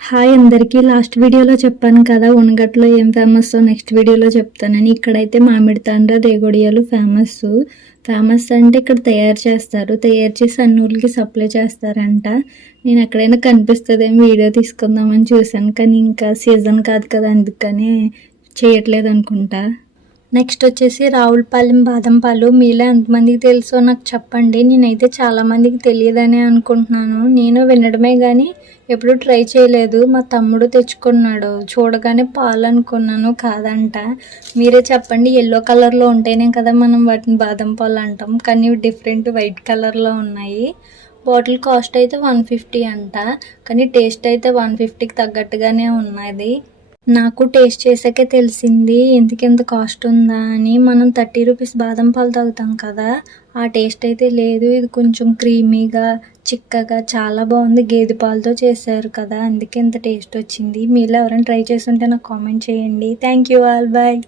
Hi అందరికీ. Last వీడియోలో చెప్పాను కదా ఉనగట్లో ఏం ఫేమస్ నెక్స్ట్ వీడియోలో చెప్తానని. ఇక్కడైతే మామిడి తాండ్ర రేగొడియాలు ఫేమస్ అంటే ఇక్కడ తయారు చేస్తారు, తయారు చేసి అన్నూళ్ళకి సప్లై చేస్తారంట. నేను ఎక్కడైనా కనిపిస్తుందేమో వీడియో తీసుకుందామని చూశాను, కానీ ఇంకా సీజన్ కాదు కదా, అందుకని చేయట్లేదు అనుకుంటా. నెక్స్ట్ వచ్చేసి రావులపాలెం బాదం పాలు. మీలో ఎంతమందికి తెలుసో నాకు చెప్పండి. నేనైతే చాలామందికి తెలియదని అనుకుంటున్నాను. నేను వినడమే కానీ ఎప్పుడు ట్రై చేయలేదు. మా తమ్ముడు తెచ్చుకున్నాడు, చూడగానే పాలు అనుకున్నాను, కాదంట. మీరే చెప్పండి. ఎల్లో కలర్లో ఉంటేనే కదా మనం వాటిని బాదం పాలు అంటాం, కానీ డిఫరెంట్ వైట్ కలర్లో ఉన్నాయి. బాటిల్ కాస్ట్ అయితే 150 అంట, కానీ టేస్ట్ అయితే 150కి తగ్గట్టుగానే ఉన్నది. నాకు టేస్ట్ చేసాకే తెలిసింది ఎందుకెంత కాస్ట్ ఉందా అని. మనం 30 రూపీస్ బాదం పాలు తాగుతాం కదా, ఆ టేస్ట్ అయితే లేదు. ఇది కొంచెం క్రీమీగా చిక్కగా చాలా బాగుంది. గేదె పాలతో చేశారు కదా, అందుకే ఇంత టేస్ట్ వచ్చింది. మీలో ఎవరైనా ట్రై చేస్తుంటే నాకు కామెంట్ చేయండి. Thank you all, bye.